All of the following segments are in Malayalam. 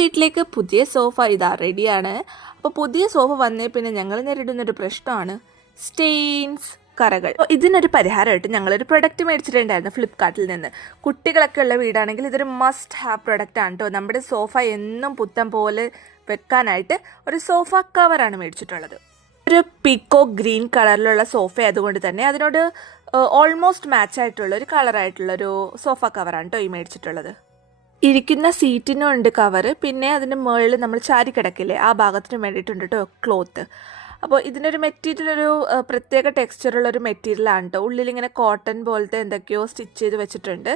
വീട്ടിലേക്ക് പുതിയ സോഫ ഇതാ റെഡിയാണ്. അപ്പോൾ പുതിയ സോഫ വന്നേ പിന്നെ ഞങ്ങൾ നേരിടുന്നൊരു പ്രശ്നമാണ് സ്റ്റെയിൻസ്, കറകൾ. അപ്പോൾ ഇതിനൊരു പരിഹാരമായിട്ട് ഞങ്ങളൊരു പ്രൊഡക്റ്റ് മേടിച്ചിട്ടുണ്ടായിരുന്നു ഫ്ലിപ്കാർട്ടിൽ നിന്ന്. കുട്ടികളൊക്കെ ഉള്ള വീടാണെങ്കിൽ ഇതൊരു മസ്റ്റ് ഹാവ് പ്രൊഡക്റ്റ് ആണ് കേട്ടോ. നമ്മുടെ സോഫ എന്നും പുത്തൻ പോലെ വെക്കാനായിട്ട് ഒരു സോഫ കവറാണ് മേടിച്ചിട്ടുള്ളത്. ഒരു പീക്കോ ഗ്രീൻ കളറിലുള്ള സോഫ ആയതുകൊണ്ട് തന്നെ അതിനോട് ഓൾമോസ്റ്റ് മാച്ച് ആയിട്ടുള്ള ഒരു കളറായിട്ടുള്ളൊരു സോഫ കവറാണ് കേട്ടോ ഈ മേടിച്ചിട്ടുള്ളത്. ഇരിക്കുന്ന സീറ്റിനും ഉണ്ട് കവറ്, പിന്നെ അതിൻ്റെ മുകളിൽ നമ്മൾ ചാരി കിടക്കില്ലേ ആ ഭാഗത്തിന് വേണ്ടിയിട്ടുണ്ട് കേട്ടോ ക്ലോത്ത്. അപ്പോൾ ഇതിനൊരു മെറ്റീരിയൽ ഒരു പ്രത്യേക ടെക്സ്ചറുള്ളൊരു മെറ്റീരിയലാണ് കേട്ടോ. ഉള്ളിലിങ്ങനെ കോട്ടൺ പോലത്തെ എന്തൊക്കെയോ സ്റ്റിച്ച് ചെയ്ത് വെച്ചിട്ടുണ്ട്.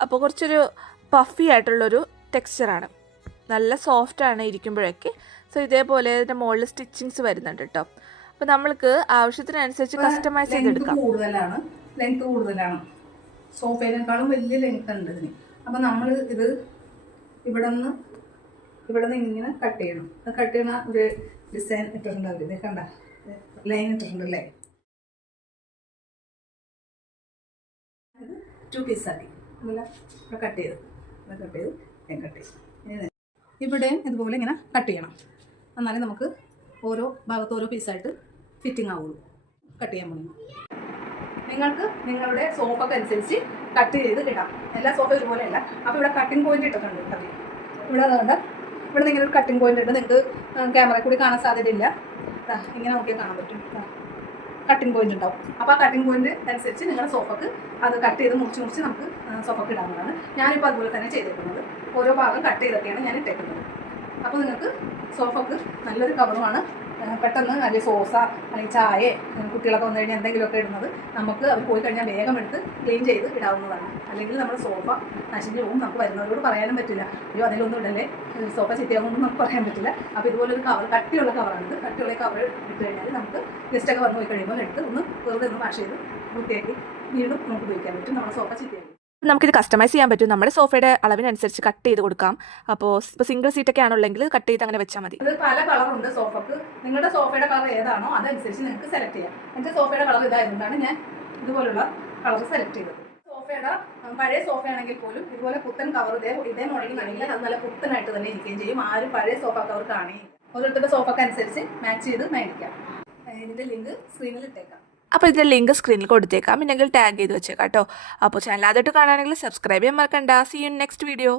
അപ്പോൾ കുറച്ചൊരു പഫി ആയിട്ടുള്ളൊരു ടെക്സ്ചറാണ്, നല്ല സോഫ്റ്റാണ് ഇരിക്കുമ്പോഴൊക്കെ. സോ ഇതേപോലെ ഇതിൻ്റെ മുകളിൽ സ്റ്റിച്ചിങ്സ് വരുന്നുണ്ട് കേട്ടോ. അപ്പോൾ നമ്മൾക്ക് ആവശ്യത്തിനനുസരിച്ച് കസ്റ്റമൈസ് ചെയ്തെടുക്കാം. ലെങ്ത് കൂടുതലാണ്, സോഫയിനേക്കാളും വലിയ ലെങ്ത് ഉണ്ട് ഇതിന്. അപ്പം നമ്മൾ ഇത് ഇവിടെ നിന്ന് ഇങ്ങനെ കട്ട് ചെയ്യണം. കട്ട് ചെയ്യണ ഒരു ഡിസൈൻ ഇട്ടിട്ടുണ്ട് അവർ, ഇത് കണ്ട ലൈൻ ഇട്ടിട്ടുണ്ടല്ലേ. ഇത് 2 പീസാക്കി ഇവിടെ കട്ട് ചെയ്ത് ഇവിടെയും ഇതുപോലെ ഇങ്ങനെ കട്ട് ചെയ്യണം. എന്നാലേ നമുക്ക് ഓരോ ഭാഗത്ത് ഓരോ പീസായിട്ട് ഫിറ്റിംഗ് ആവുള്ളൂ. കട്ട് ചെയ്യാൻ പോകുന്നു നിങ്ങൾക്ക് നിങ്ങളുടെ സോഫക്ക് അനുസരിച്ച് കട്ട് ചെയ്ത് ഇടാം. എല്ലാ സോഫ ഒരുപോലെ അല്ല. അപ്പോൾ ഇവിടെ കട്ടിംഗ് പോയിന്റ് ഇട്ടിട്ടുണ്ട്. ഇവിടെ അതുകൊണ്ട് ഇവിടെ നിങ്ങൾ കട്ടിംഗ് പോയിന്റ് ഇട്ട് നിങ്ങൾക്ക് ക്യാമറ കൂടി കാണാൻ സാധ്യതയില്ല. ഇങ്ങനെ നോക്കിയാൽ കാണാൻ പറ്റും. കട്ടിംഗ് പോയിന്റ് ഉണ്ടാവും. അപ്പോൾ ആ കട്ടിംഗ് പോയിന്റ് അനുസരിച്ച് നിങ്ങളുടെ സോഫക്ക് അത് കട്ട് ചെയ്ത് മുറിച്ച് നമുക്ക് സോഫക്ക് ഇടാവുന്നതാണ്. ഞാനിപ്പോൾ അതുപോലെ തന്നെ ചെയ്തേക്കുന്നത്. ഓരോ ഭാഗം കട്ട് ചെയ്തൊക്കെയാണ് ഞാൻ ഇട്ടേക്കുന്നത്. അപ്പോൾ നിങ്ങൾക്ക് സോഫക്ക് നല്ലൊരു കവറുമാണ്. പെട്ടെന്ന് അല്ലെങ്കിൽ സോസ അല്ലെങ്കിൽ ചായ കുട്ടികളൊക്കെ വന്നു കഴിഞ്ഞാൽ എന്തെങ്കിലുമൊക്കെ ഇടുന്നത് നമുക്ക് അവർ പോയി കഴിഞ്ഞാൽ വേഗം എടുത്ത് ക്ലീൻ ചെയ്ത് ഇടാവുന്നതാണ്. അല്ലെങ്കിൽ നമ്മുടെ സോഫ നശിഞ്ഞു പോകും. നമുക്ക് വരുന്നവരോട് പറയാനും പറ്റില്ല, അയ്യോ അതിലൊന്നും ഇടല്ലേ സോഫ ചീത്തയാകുമെന്നും നമുക്ക് പറയാൻ പറ്റില്ല. അപ്പോൾ ഇതുപോലൊരു കവർ, കട്ടിയുള്ള കവറാണിത്. കട്ടിയുള്ള കവർ ഇട്ട് കഴിഞ്ഞാൽ നമുക്ക് ഗസ്റ്റൊക്കെ വന്ന് പോയി കഴിയുമ്പോൾ എടുത്ത് വെറുതെ വാഷ് ചെയ്ത് വൃത്തിയാക്കി വീണ്ടും നമുക്ക് ഉപയോഗിക്കാൻ പറ്റും. നമ്മുടെ സോഫ ചീത്തയാകും. നമുക്കിത് കസ്റ്റമൈസ് ചെയ്യാൻ പറ്റും. നമ്മുടെ സോഫയുടെ അളവിനനുസരിച്ച് കട്ട് ചെയ്ത് കൊടുക്കാം. അപ്പോൾ ഇപ്പോൾ സിംഗിൾ സീറ്റൊക്കെ ആണുള്ളെങ്കിൽ കട്ട് ചെയ്ത് അങ്ങനെ വെച്ചാൽ മതി. ഇത് പല കളറുണ്ട് സോഫക്ക്. നിങ്ങളുടെ സോഫയുടെ കളർ ഏതാണോ അതനുസരിച്ച് നിങ്ങൾക്ക് സെലക്ട് ചെയ്യാം. എൻ്റെ സോഫയുടെ കളർ ഇതായതുകൊണ്ടാണ് ഞാൻ ഇതുപോലുള്ള കളർ സെലക്ട് ചെയ്തത്. സോഫയുടെ പഴയ സോഫയാണെങ്കിൽ പോലും ഇതുപോലെ പുത്തൻ കവർ ഇതേ മുഴങ്ങിയാണെങ്കിൽ അത് നല്ല പുത്തനായിട്ട് തന്നെ ഇരിക്കുകയും ചെയ്യും. ആരും പഴയ സോഫ കവർ കാണുകയും. ഓരോരുത്തരുടെ സോഫക്ക് അനുസരിച്ച് മാച്ച് ചെയ്ത് മേടിക്കാം. ഇതിൻ്റെ ലിങ്ക് സ്ക്രീനിൽ ഇട്ടേക്കാം. അപ്പോൾ ഇതിൻ്റെ ലിങ്ക് സ്ക്രീനിൽ കൊടുത്തേക്കാം, ഇല്ലെങ്കിൽ ടാഗ് ചെയ്ത് വെച്ചേക്കാം കേട്ടോ. അപ്പോൾ ചാനൽ ആദ്യമായിട്ട് കാണുകയാണെങ്കിൽ സബ്സ്ക്രൈബ് ചെയ്യാൻ മറക്കണ്ട. See you next video.